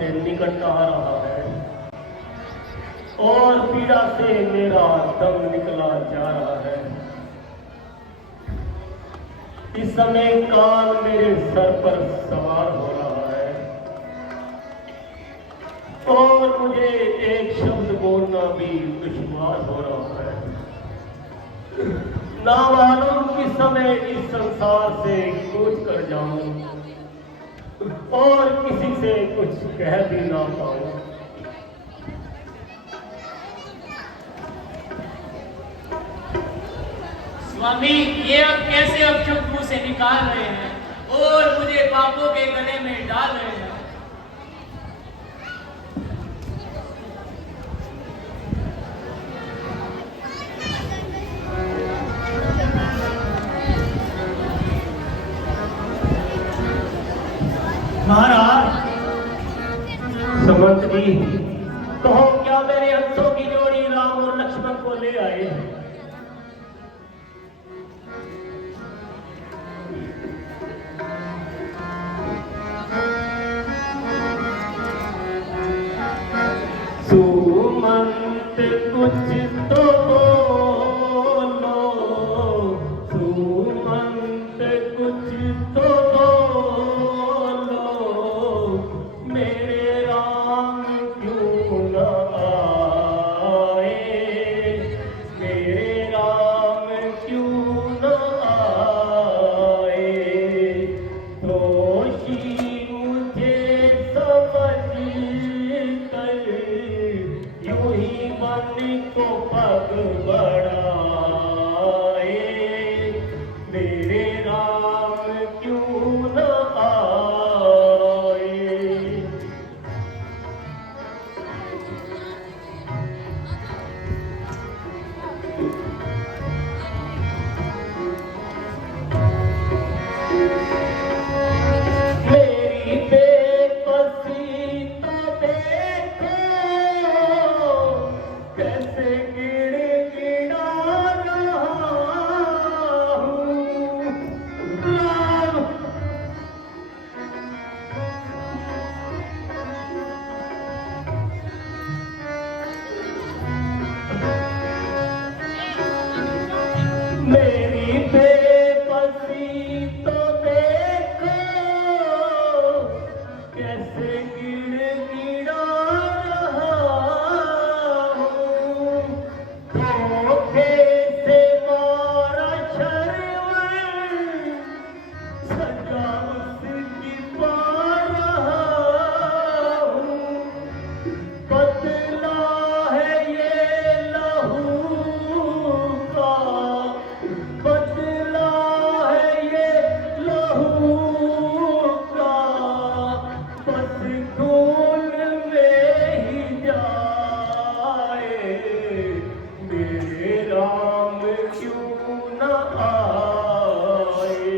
अपने निकट आ रहा है और पीड़ा से मेरा दम निकला जा रहा है। इस समय काल मेरे सर पर सवार हो रहा है और मुझे एक शब्द बोलना भी दुश्वार हो रहा है। ना मालूम किस समय इस संसार से कूच कर जाऊं और किसी से कुछ कह भी ना पाऊं। स्वामी, ये अब कैसे अब चुप मुंह से निकाल रहे हैं और मुझे पापों के गले में डाल रहे हैं। महाराज, सुमंत जी, कहो क्या मेरे हंसों की जोड़ी राम और लक्ष्मण को ले आए? सुमंत कुछ तो बोलो, सुमंत कुछ तो बोलो, मेरे राम क्यों न आए, मेरे राम क्यों न आए। दोषी मुझे समझ कर यूं ही मन को पग बढ़ाए, मेरे राम क्यों न आए। मेरी बेबसी तो देखो, कैसे गिड़गिड़ा रहा हूँ। राम, मेरी बेबसी तो देखो, कैसे गिड़गिड़ा रहा हूँ। धोखे से मारा शर्वण, सजा उसकी पा रहा हूँ। बदला है ये लहू का, बदला है ये लहू का, बस खून में ही जाए, मेरे राम क्यों न आए।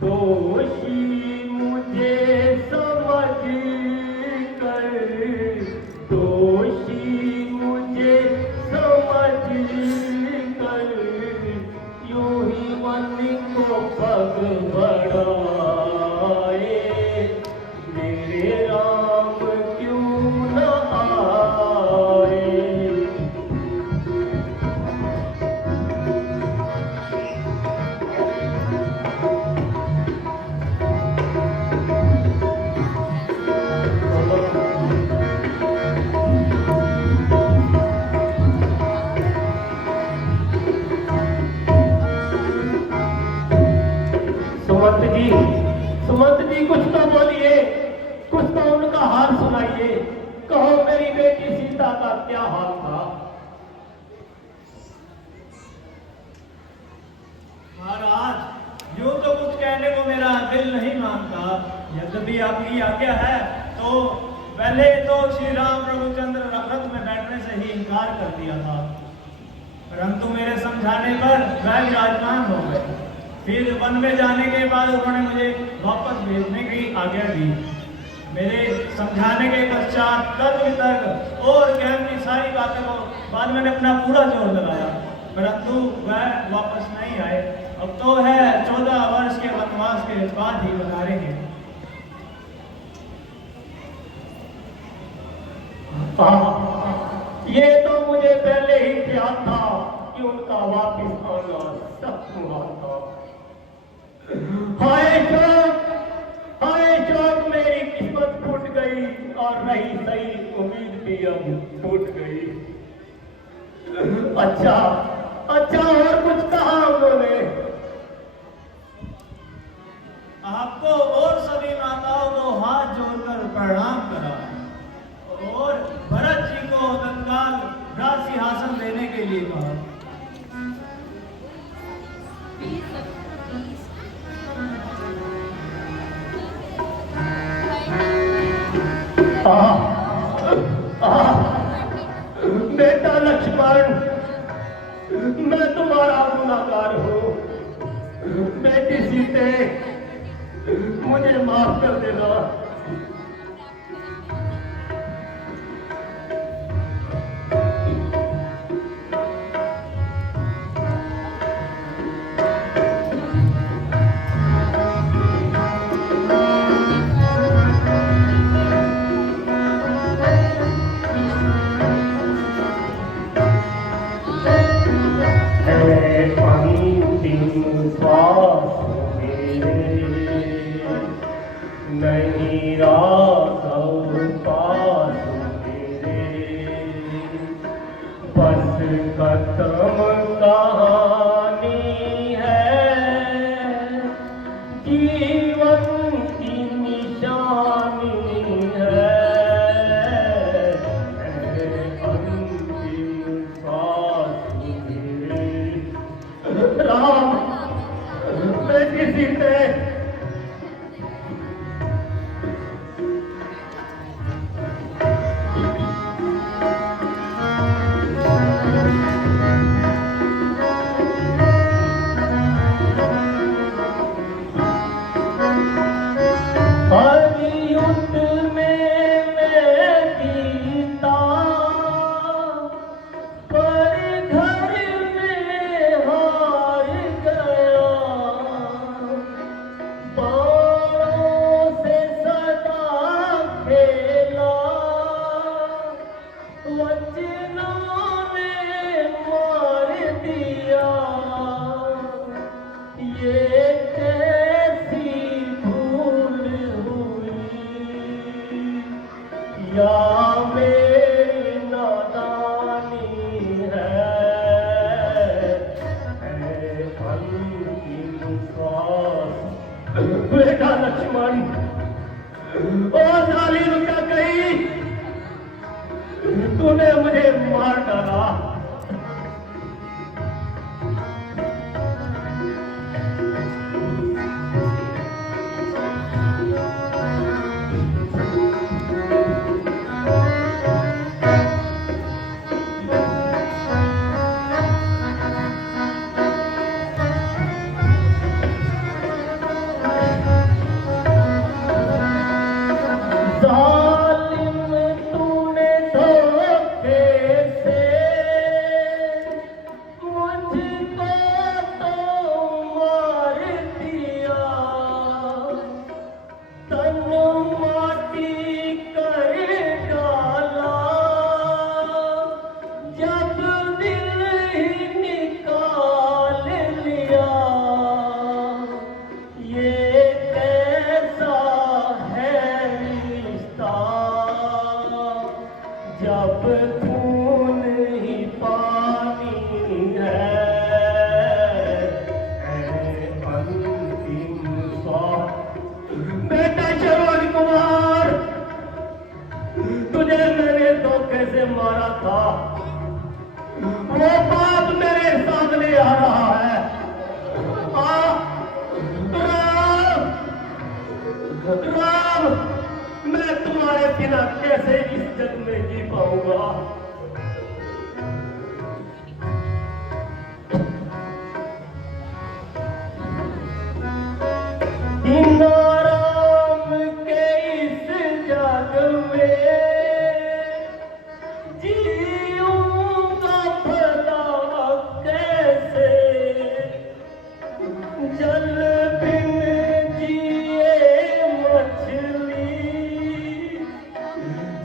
दोषी मुझे समझ कर, दोषी मुझे समझ कर यूं ही मन को पग बढ़ाए, मेरे राम क्यों न आए। सुमंत जी, सुमंत जी, कुछ तो बोलिए, कुछ तो उनका हाल सुनाइए। कहो मेरी बेटी सीता का क्या हाल था? महाराज, यूं तो कुछ कहने को मेरा दिल नहीं मानता। यद्यपि आपकी आज्ञा है तो पहले तो श्री राम प्रभुचंद्र रथ में बैठने से ही इनकार कर दिया था, परंतु मेरे समझाने पर वह विराजमान हो गए। फिर वन में जाने के बाद उन्होंने मुझे वापस भेजने की आज्ञा दी। मेरे समझाने के पश्चात तर्क वितर्क और कहने की सारी बातों को बाद मैंने अपना पूरा जोर लगाया, परंतु वह वापस नहीं आए। अब तो है 14 वर्ष के वनवास के बाद ही पधारेंगे। ये तो मुझे पहले ही ख्याल था कि उनका वापिस आना सख्त हुआ था। हाय शौक मेरी किस्मत फूट गई और रही सही उम्मीद भी अब टूट गई। अच्छा और कुछ कहा उन्होंने? आपको और सभी माताओं को हाथ जोड़कर प्रणाम करा और भरत जी को तत्काल राज सिंहासन देने के लिए कहा। बेटा लक्ष्मण, मैं तुम्हारा गुनाहगार हूँ। बेटी सीते, मुझे माफ कर देना। नहीं राघव पास मेरे, बस खत्म कहानी है, जीवन की निशानी है, अंतिम सांस मेरी। राम, बेटी सीते, बेटा लक्ष्मण, ओ जालिम क्या कही, तूने मुझे मार डाला। जब खून ही पानी है, अंतिम सांस। बेटा श्रवण कुमार, तुझे मैंने धोखे से मारा था, वो बात मेरे सामने आ रहा है। राम, मैं तुम्हारे बिना कैसे इस जग में जी पाऊंगा? राम के इस जग में जीऊंगा भला कैसे? जल बिन जिए मछली,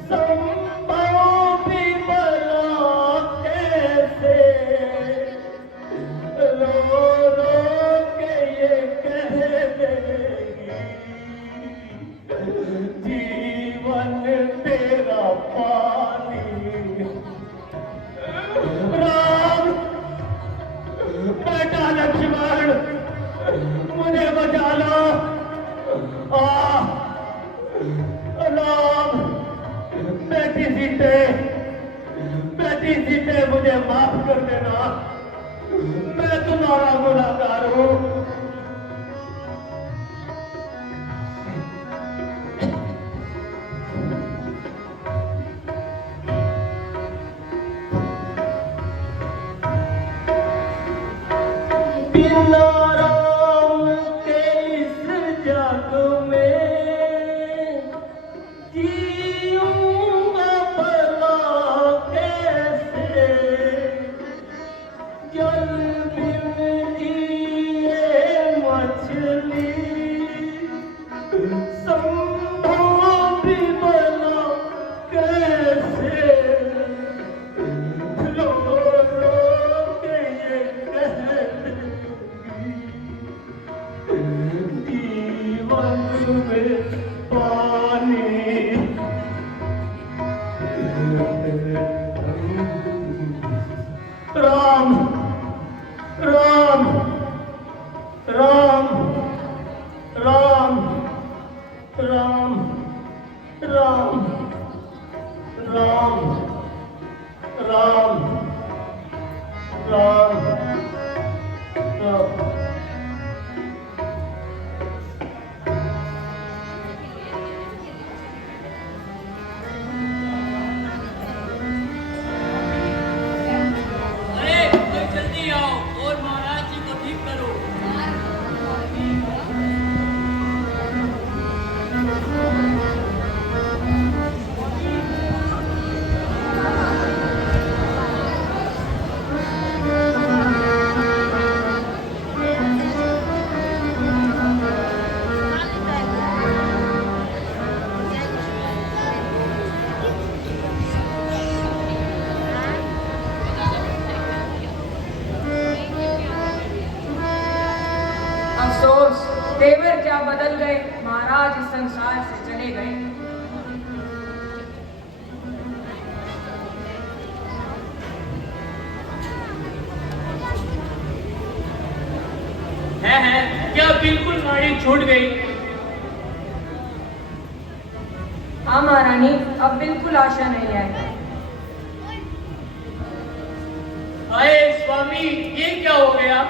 संभव तेरा पानी। राम, बेटा लक्ष्मण, मुझे बचा लो। राम, बेटी सीते मुझे माफ कर देना, मैं तुम्हारा गुनहगार हूँ। बिना राम के इस जग में जीऊंगा भला कैसे, जल बिन जिए मछली, संभव भी भला कैसे। रो रो के ये कहती, जीवन में पानी। राम, राम, राम, राम, राम, राम, राम, राम, राम, राम। अरे कोई जल्दी आओ और महाराज जी को ठीक करो। अफसोस, तेवर क्या बदल गए, महाराज इस संसार से चले गए। है क्या बिल्कुल नाड़ी छूट गई? हाँ महारानी, अब बिल्कुल आशा नहीं है। हाय स्वामी, ये क्या हो गया?